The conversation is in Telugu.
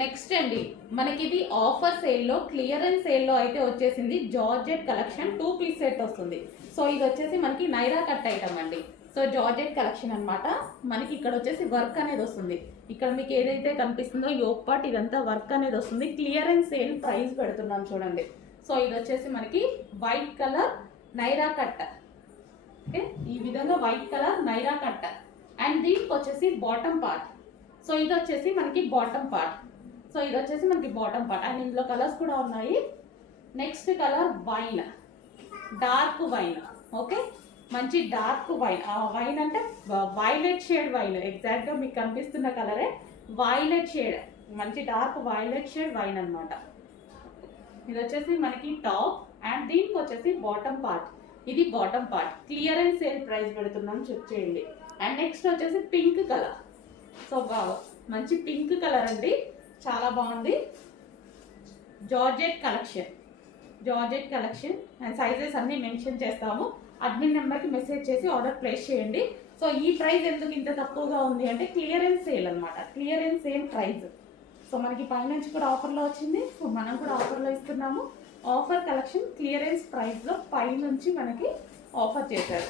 నెక్స్ట్ అండి, మనకి ఇది ఆఫర్ సేల్లో క్లియరెన్స్ సేల్లో అయితే వచ్చేసింది. జార్జెట్ కలెక్షన్ 2 పీస్ సెట్ వస్తుంది. సో ఇది వచ్చేసి మనకి నైరా కట్ ఐటమ్ అండి. సో జార్జెట్ కలెక్షన్ అనమాట. మనకి ఇక్కడ వచ్చేసి వర్క్ అనేది వస్తుంది. ఇక్కడ మీకు ఏదైతే కనిపిస్తుందో యోక్ పార్ట్ ఇదంతా వర్క్ అనేది వస్తుంది. క్లియరెన్స్ సేల్ ప్రైస్ పెడుతున్నాం చూడండి. సో ఇది వచ్చేసి మనకి white colour Naira cut. Okay, ఈ విధంగా white colour Naira cut. And దీనికి వచ్చేసి బాటమ్ పార్ట్. సో ఇది వచ్చేసి మనకి బాటమ్ పార్ట్. సో ఇది వచ్చేసి మనకి బాటమ్ పార్ట్. అండ్ ఇందులో కలర్స్ కూడా ఉన్నాయి. Next colour wine, dark wine. Okay, మంచి డార్క్ వైన్. వైన్ అంటే వైలెట్ షేడ్ వైన్. ఎగ్జాక్ట్గా మీకు కనిపిస్తున్న కలరే వైలెట్ షేడ్, మంచి డార్క్ వైలెట్ షేడ్ వైన్ అనమాట. ఇది వచ్చేసి మనకి టాప్. అండ్ దీనికి వచ్చేసి బాటమ్ పార్ట్. ఇది bottom part. Clearance sale price పెడుతున్నాం, చెక్ చేయండి. అండ్ నెక్స్ట్ వచ్చేసి పింక్ కలర్. సో మంచి పింక్ కలర్ అండి, చాలా బాగుంది. Georgette collection, georgette collection. And sizes అన్నీ మెన్షన్ చేస్తాము. అడ్మిన్ నెంబర్కి మెసేజ్ చేసి ఆర్డర్ ప్లేస్ చేయండి. సో ఈ ప్రైస్ ఎందుకు ఇంత తక్కువగా ఉంది అంటే క్లియరెన్స్ సేల్ అనమాట. Clearance sale price. సో మనకి పైనుంచి కూడా ఆఫర్లో వచ్చింది. సో మనం కూడా ఆఫర్లో ఇస్తున్నాము. ఆఫర్ కలెక్షన్ క్లియరెన్స్ ప్రైస్లో పైనుంచి మనకి ఆఫర్ చేశారు.